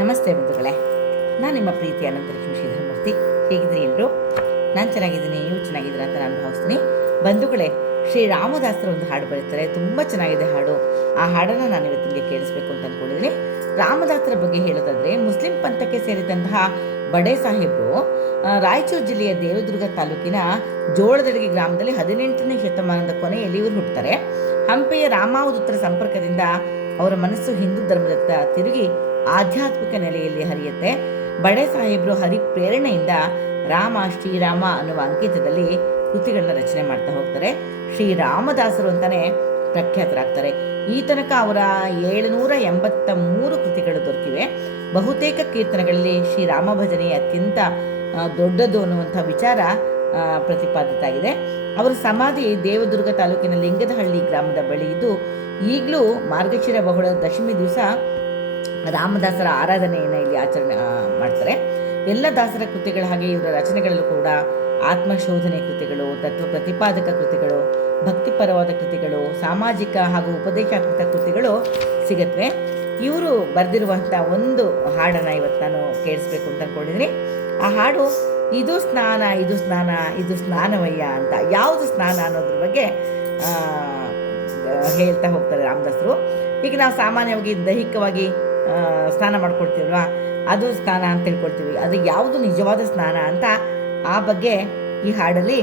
ನಮಸ್ತೆ ಬಂಧುಗಳೇ, ನಾನು ನಿಮ್ಮ ಪ್ರೀತಿ ಅನಂತಲಕ್ಷ್ಮಿ ಶ್ರೀಧರಮೂರ್ತಿ. ಹೇಗಿದ್ದೀರಿ ಎಲ್ಲರೂ? ನಾನು ಚೆನ್ನಾಗಿದ್ದೀನಿ, ನೀವು ಚೆನ್ನಾಗಿದ್ದೀರ ಅಂತ ನಾನು ಭಾವಿಸ್ತೀನಿ. ಬಂಧುಗಳೇ, ಶ್ರೀರಾಮದಾಸರು ಒಂದು ಹಾಡು ಬರೀತಾರೆ, ತುಂಬ ಚೆನ್ನಾಗಿದೆ ಹಾಡು. ಆ ಹಾಡನ್ನು ನಾನು ಇವತ್ತು ನಿಮಗೆ ಕೇಳಿಸ್ಬೇಕು ಅಂತ ಅಂದ್ಕೊಂಡಿದ್ದೀನಿ. ರಾಮದಾಸರ ಬಗ್ಗೆ ಹೇಳೋದಾದರೆ, ಮುಸ್ಲಿಂ ಪಂಥಕ್ಕೆ ಸೇರಿದಂತಹ ಬಡೆ ಸಾಹೇಬರು ರಾಯಚೂರು ಜಿಲ್ಲೆಯ ದೇವದುರ್ಗ ತಾಲೂಕಿನ ಜೋಳದಡಗಿ ಗ್ರಾಮದಲ್ಲಿ 18ನೇ ಶತಮಾನದ ಕೊನೆಯಲ್ಲಿ ಇವರು ಹುಟ್ಟುತ್ತಾರೆ. ಹಂಪೆಯ ರಾಮಾವಧೂತರ ಸಂಪರ್ಕದಿಂದ ಅವರ ಮನಸ್ಸು ಹಿಂದೂ ಧರ್ಮದತ್ತ ತಿರುಗಿ ಆಧ್ಯಾತ್ಮಿಕ ನೆಲೆಯಲ್ಲಿ ಹರಿಯುತ್ತೆ. ಬಡೆ ಸಾಹೇಬರು ಹರಿ ಪ್ರೇರಣೆಯಿಂದ ರಾಮ ಶ್ರೀರಾಮ ಅನ್ನುವ ಅಂಕಿತದಲ್ಲಿ ಕೃತಿಗಳನ್ನ ರಚನೆ ಮಾಡ್ತಾ ಹೋಗ್ತಾರೆ. ಶ್ರೀರಾಮದಾಸರು ಅಂತಾನೆ ಪ್ರಖ್ಯಾತರಾಗ್ತಾರೆ. ಈ ತನಕ ಅವರ 783 ಕೃತಿಗಳು ದೊರಕಿವೆ. ಬಹುತೇಕ ಕೀರ್ತನೆಗಳಲ್ಲಿ ಶ್ರೀರಾಮ ಭಜನೆ ಅತ್ಯಂತ ದೊಡ್ಡದು ಅನ್ನುವಂಥ ವಿಚಾರ ಪ್ರತಿಪಾದಿತ ಆಗಿದೆ. ಅವರ ಸಮಾಧಿ ದೇವದುರ್ಗ ತಾಲೂಕಿನ ಲಿಂಗದಹಳ್ಳಿ ಗ್ರಾಮದ ಬಳಿ ಇದ್ದು, ಈಗಲೂ ಮಾರ್ಗಶಿರ ಬಹುಳ ದಶಮಿ ದಿವಸ ರಾಮದಾಸರ ಆರಾಧನೆಯನ್ನು ಇಲ್ಲಿ ಆಚರಣೆ ಮಾಡ್ತಾರೆ. ಎಲ್ಲ ದಾಸರ ಕೃತಿಗಳ ಹಾಗೆ ಇವರ ರಚನೆಗಳಲ್ಲೂ ಕೂಡ ಆತ್ಮಶೋಧನೆ ಕೃತಿಗಳು, ತತ್ವ ಪ್ರತಿಪಾದಕ ಕೃತಿಗಳು, ಭಕ್ತಿಪರವಾದ ಕೃತಿಗಳು, ಸಾಮಾಜಿಕ ಹಾಗೂ ಉಪದೇಶಾತ್ಮಕ ಕೃತಿಗಳು ಸಿಗತ್ವೆ. ಇವರು ಬರೆದಿರುವಂಥ ಒಂದು ಹಾಡನ್ನು ಇವತ್ತು ನಾನು ಕೇಳಿಸ್ಬೇಕು ಅಂತ ಅಂದ್ಕೊಂಡಿದ್ದೀನಿ. ಆ ಹಾಡು ಇದು ಸ್ನಾನ ಇದು ಸ್ನಾನ ಇದು ಸ್ನಾನವಯ್ಯ ಅಂತ. ಯಾವುದು ಸ್ನಾನ ಅನ್ನೋದ್ರ ಬಗ್ಗೆ ಹೇಳ್ತಾ ಹೋಗ್ತಾರೆ ರಾಮದಾಸರು. ಈಗ ನಾವು ಸಾಮಾನ್ಯವಾಗಿ ದೈಹಿಕವಾಗಿ ಸ್ನಾನ ಮಾಡ್ಕೊಳ್ತೀವಲ್ವ, ಅದು ಸ್ನಾನ ಅಂತ ತಿಳ್ಕೊಳ್ತೀವಿ. ಅದು ಯಾವುದು ನಿಜವಾದ ಸ್ನಾನ ಅಂತ ಆ ಬಗ್ಗೆ ಈ ಹಾಡಲ್ಲಿ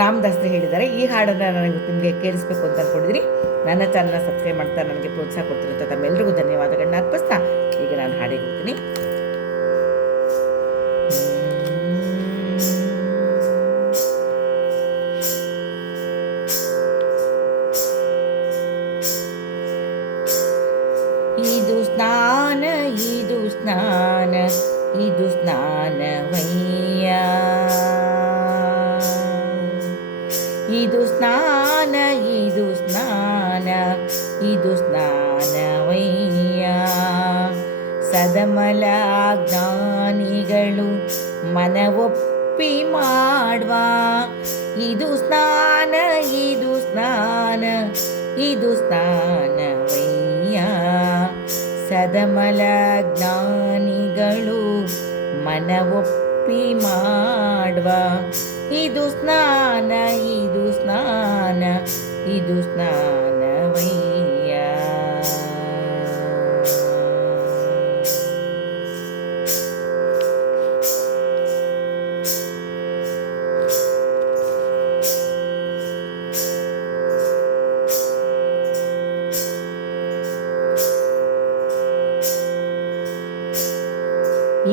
ರಾಮದಾಸರು ಹೇಳಿದ್ದಾರೆ. ಈ ಹಾಡನ್ನು ನನಗೆ ನಿಮಗೆ ಕೇಳಿಸ್ಬೇಕು ಅಂತ ಅಂದ್ಕೊಂಡಿದ್ದೀನಿ. ನನ್ನ ಚಾನಲ್ನ ಸಬ್ಸ್ಕ್ರೈಬ್ ಮಾಡ್ತಾ ನನಗೆ ಪ್ರೋತ್ಸಾಹ ಕೊಡ್ತಿರುತ್ತೆ. ತಮ್ಮೆಲ್ಲರಿಗೂ ಧನ್ಯವಾದಗಳನ್ನ ಅರ್ಪಿಸ್ತಾ ಈಗ ನಾನು ಹಾಡಿಗೆ ಹೋಗ್ತೀನಿ. ಇದು ಸ್ನಾನ ಇದು ಸ್ನಾನ ಇದು ಸ್ನಾನವಯ್ಯ, ಇದು ಸ್ನಾನ ಇದು ಸ್ನಾನ ಇದು ಸ್ನಾನವಯ್ಯ. ಸದಮಲ ಜ್ಞಾನಿಗಳು ಮನವೊಪ್ಪಿ ಮಾಡುವ ಇದು ಸ್ನಾನ ಇದು ಸ್ನಾನ ಇದು ಸ್ನಾನವಯ್ಯ. ಸದಮಲ ಜ್ಞಾನಿಗಳು ಮನವೊಪ್ಪಿ ಮಾಡುವ ಇದು ಸ್ನಾನ ಇದು ಸ್ನಾನ ಇದು ಸ್ನಾನವಯ್ಯ.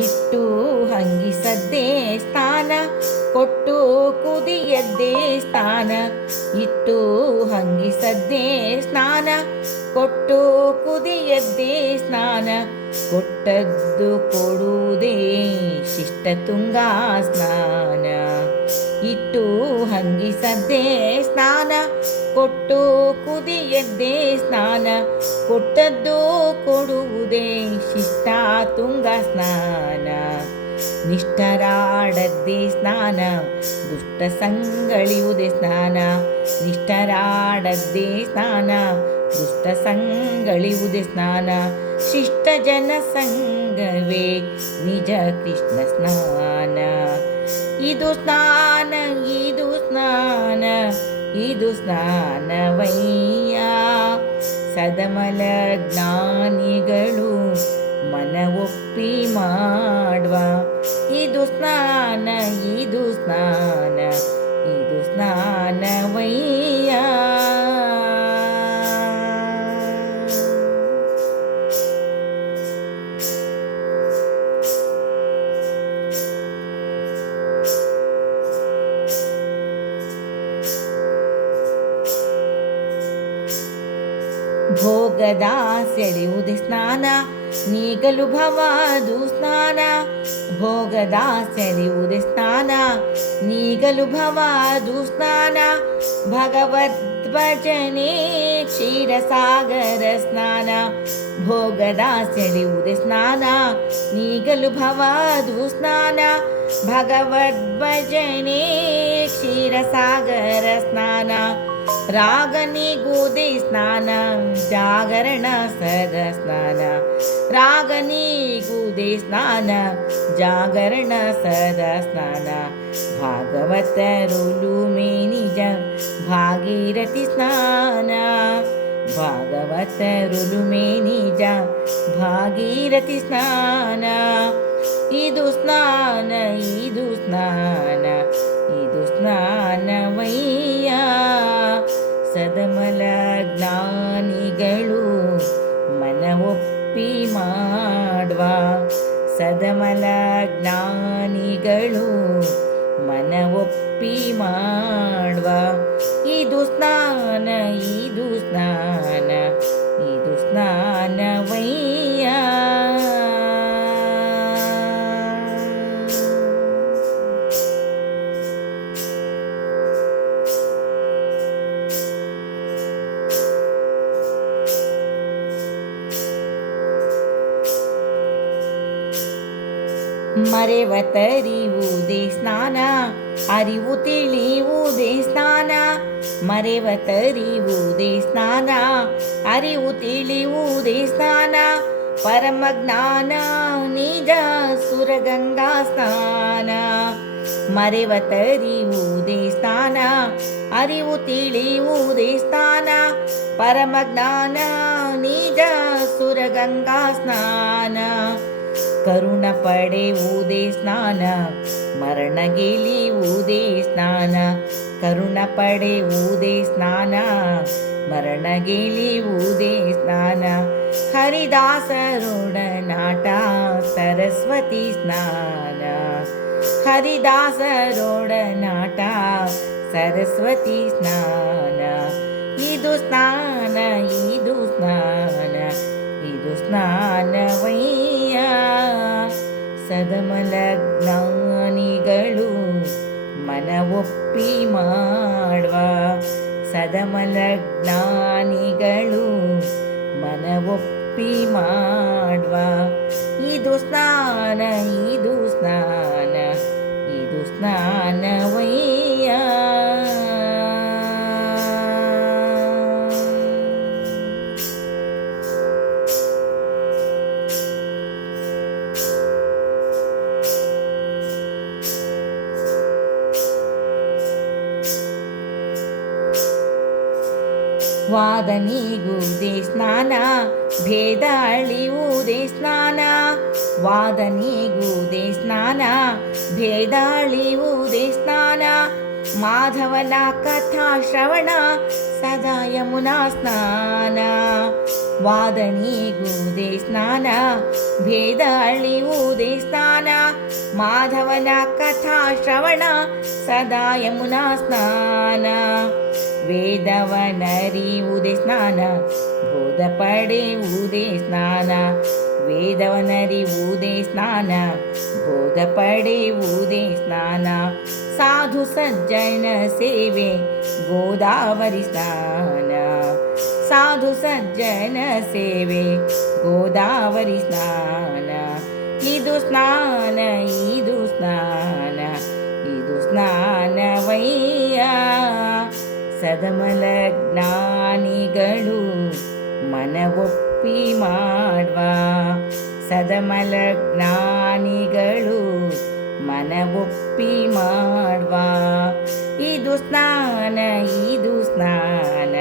ಇಟ್ಟು ಹಂಗಿಸದ್ದೇ ಸ್ನಾನ ಕೊಟ್ಟು ಕುದಿಯದ್ದೇ ಸ್ನಾನ, ಇಟ್ಟು ಹಂಗಿಸದ್ದೇ ಸ್ನಾನ ಕೊಟ್ಟು ಕುದಿಯದ್ದೇ ಸ್ನಾನ, ಕೊಟ್ಟದ್ದು ಕೊಡುವುದೇ ಶಿಷ್ಟ ತುಂಗಾ ಸ್ನಾನ. ಇಟ್ಟು ಹಂಗಿಸದ್ದೇ ಸ್ನಾನ ಕೊಟ್ಟು ಕುದಿಯದ್ದೇ ಸ್ನಾನ, ಕೊಟ್ಟದ್ದು ಕೊಡುವುದೇ ಶಿಷ್ಟ ತುಂಗ ಸ್ನಾನ. ನಿಷ್ಠರಾಡದ್ದೇ ಸ್ನಾನ ದುಷ್ಟ ಸಂಗಳಿಯುವುದೇ ಸ್ನಾನ, ನಿಷ್ಠರಾಡದ್ದೇ ಸ್ನಾನ ದುಷ್ಟ ಸಂಗಳಿಯುವುದೇ ಸ್ನಾನ. ಶಿಷ್ಟ ಜನ ಸಂಗವೇ ನಿಜ ಕೃಷ್ಣ ಸ್ನಾನ. ಇದು ಸ್ನಾನ ಇದು ಸ್ನಾನ ಇದು ಸ್ನಾನವಯ್ಯ. ಸದಮಲ ಜ್ಞಾನಿಗಳು ಮನವೊಪ್ಪಿ ಮಾಡುವ ಇದು ಸ್ನಾನ ಇದು ಸ್ನಾನ ಇದು ಸ್ನಾನವಯ್ಯ. ಭೋಗದ ಸೆಳೆಯುವುದೇ ಸ್ನಾನ ನೀಗಲು ಭವದು ಸ್ನಾನ, ಭೋಗದ ಸೆಳೆಯುವುದೇ ಸ್ನಾನ ನೀಗಲು ಭವದು ಸ್ನಾನ. ಭಗವದ್ ಭಜನೆ ಕ್ಷೀರಸಾಗರ ಸ್ನಾನ, ಭೋಗದ ಸೆಳೆಯುವುದೇ ಸ್ನಾನ ನೀಗಲು ಭವದು ಸ್ನಾನ. ಭಗವದ್ ಭಜನೆ ಕ್ಷೀರಸಾಗರ ಸ್ನಾನ, ರಾಗನಿಗೂದೆ ಸ್ನಾನ ಜಾಗರಣ ಸದ ಸ್ನಾನ ರಾಗನಿಗೂದೆ ಸ್ನಾನ ಜಾಗರಣ ಸದ ಸ್ನಾನ ಭಾಗವತರುಲು ಮೇ ನಿಜ ಭಾಗೀರಥಿ ಸ್ನಾನ ಭಾಗವತರುಲು ಮೇ ನಿಜ ಭಾಗೀರಥಿ ಸ್ನಾನ ಇದು ಸ್ನಾನ ಇದು ಸ್ನಾನ ಇದು ಸ್ನಾನವಯ್ಯ ಸದಮಲ ಜ್ಞಾನಿಗಳು ಮನ ಒಪ್ಪಿ ಮಾಡುವ ಸದಮಲ ಜ್ಞಾನಿಗಳು ಮನ ಒಪ್ಪಿ ಮಾಡುವ ಇದು ಸ್ನಾನ ಇದು ಸ್ನಾನ ಇದು ಸ್ನಾನವಯ್ಯ ಮರೆವ ತರಿವುದೇ ಸ್ನಾನ ಅರಿವು ತಿಳಿಯುವುದೇ ಸ್ನಾನ ಮರೆವ ತರಿವುದೇ ಸ್ನಾನ ಅರಿವು ತಿಳಿಯುವುದೇ ಸ್ನಾನ ಪರಮ ಜ್ಞಾನ ನಿಜ ಸುರಗಂಗಾ ಸ್ನಾನ ಮರೆವ ತರಿವುದೇ ಸ್ನಾನ ಅರಿವು ತಿಳಿಯುವುದೇ ಸ್ನಾನ ಪರಮ ಜ್ಞಾನ ನಿಜ ಸುರಗಂಗಾ ಸ್ನಾನ ಕರುಣ ಪಡೆಯುವುದೇ ಸ್ನಾನ ಮರಣ ಗೆಲಿಯುವುದೇ ಸ್ನಾನ ಕರುಣ ಪಡೆಯುವುದೇ ಸ್ನಾನ ಮರಣ ಗೆಲಿಯುವುದೇ ಸ್ನಾನ ಹರಿದಾಸರೊಡನಾಟ ಸರಸ್ವತಿ ಸ್ನಾನ ಹರಿದಾಸರೊಡನಾಟ ಸರಸ್ವತಿ ಸ್ನಾನ ಇದು ಸ್ನಾನ ಇದು ಸ್ನಾನ ಇದು ಸ್ನಾನವಯ್ಯ ಸದಮಲ ಜ್ಞಾನಿಗಳು ಮನ ಒಪ್ಪಿ ಮಾಡುವ ಸದಮಲ ಜ್ಞಾನಿಗಳು ಮನ ಒಪ್ಪಿ ಮಾಡುವ ಇದು ಸ್ನಾನ ಇದು ಸ್ನಾನ ಇದು ಸ್ನಾನವಯ್ಯ ವಾದನಿಗೂದೆ ಸ್ನಾನ ಭೇದ ಅಳಿಯುವುದೇ ಸ್ನಾನ ವಾದನಿಗೂದೆ ಸ್ನಾನ ಭೇದ ಅಳಿಯುವುದೇ ಸ್ನಾನ ಮಾಧವನ ಕಥಾ ಶ್ರವಣ ಸದಾ ಯಮುನಾ ಸ್ನಾನ ವಾದನಿಗೂದೆ ಸ್ನಾನ ಭೇದ ಅಳಿಯುವುದೇ ಸ್ನಾನ ಮಾಧವನ ಕಥಾ ಶ್ರವಣ ಸದಾ ಯಮುನಾ ಸ್ನಾನ ವೇದವನರಿಯುವುದೇ ಸ್ನಾನ ಬೋಧ ಪಡೆಯುವುದೇ ಸ್ನಾನ ವೇದವನರಿಯುವುದೇ ಸ್ನಾನ ಬೋಧ ಪಡೆಯುವುದೇ ಸ್ನಾನ ಸಾಧು ಸಜ್ಜನ ಸೇವೆ ಗೋದಾವರಿ ಸ್ನಾನ ಸಾಧು ಸಜ್ಜನ ಸೇವೆ ಗೋದಾವರಿ ಸ್ನಾನ ಇದು ಸ್ನಾನ ಇದು ಸ್ನಾನ ಇದು ಸ್ನಾನವಯ್ಯ ಸದಮಲ ಜ್ಞಾನಿಗಳು ಮನ ಒಪ್ಪಿ ಮಾಡುವ ಸದಮಲ ಜ್ಞಾನಿಗಳು ಮನ ಒಪ್ಪಿ ಮಾಡುವ ಇದು ಸ್ನಾನ ಇದು ಸ್ನಾನ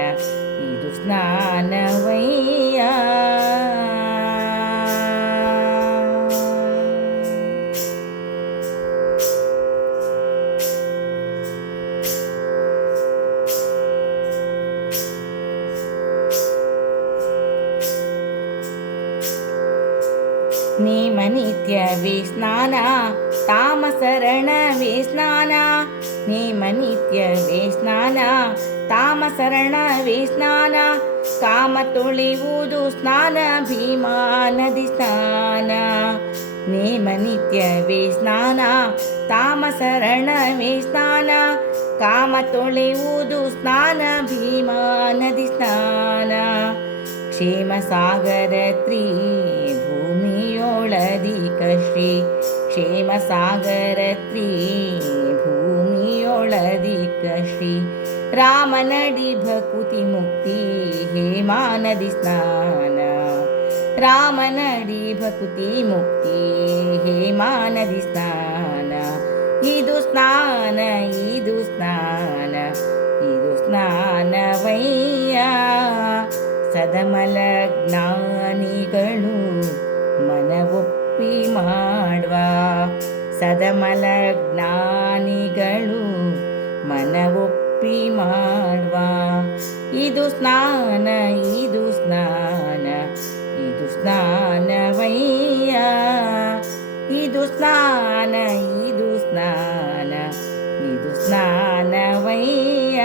ಇದು ಸ್ನಾನವಯ್ಯ ನೇಮ ನಿತ್ಯವೇ ಸ್ನಾನ ತಾಮಸರಣವೇ ಸ್ನಾನ ನೇಮ ನಿತ್ಯವೇ ಸ್ನಾನ ತಾಮಸರಣವೇ ಸ್ನಾನ ಕಾಮ ತೊಳೆಯುವುದು ಸ್ನಾನ ಭೀಮಾ ನದಿ ಸ್ನಾನ ನೇಮ ನಿತ್ಯವೇ ಸ್ನಾನ ತಾಮಸರಣವೇ ಸ್ನಾನ ಕಾಮ ತೊಳೆಯುವುದು ಸ್ನಾನ ಭೀಮಾ ನದಿ ಸ್ನಾನ ಕ್ಷೇಮ ಸಾಗರ ತ್ರೀ ಭೂಮಿಯೊಳದಿಕ ಶ್ರೀ ಕ್ಷೇಮ ಸಾಗರ ತ್ರೀ ಭೂಮಿಯೊಳದಿಕ ಶ್ರೀ ರಾಮನಡಿ ಭಕುತಿ ಮುಕ್ತಿ ಹೇಮಾನದಿ ಸ್ನಾನ. ರಾಮನಡಿ ಭಕುತಿ ಮುಕ್ತಿ ಹೇಮಾನದಿ ಸ್ನಾನ. ಇದು ಸ್ನಾನ ಇದು ಸ್ನಾನ ಇದು ಸ್ನಾನವಯ್ಯ. ಸದಮಲ ಜ್ಞಾನಿಗಳು ಮನವೊಪ್ಪಿ ಮಾಡುವ. ಸದಮಲ ಜ್ಞಾನಿಗಳು ಮನವೊಪ್ಪಿ ಮಾಡುವ. ಇದು ಸ್ನಾನ ಇದು ಸ್ನಾನ ಇದು ಸ್ನಾನವಯ್ಯ. ಇದು ಸ್ನಾನ ಇದು ಸ್ನಾನ ಇದು ಸ್ನಾನವಯ್ಯ.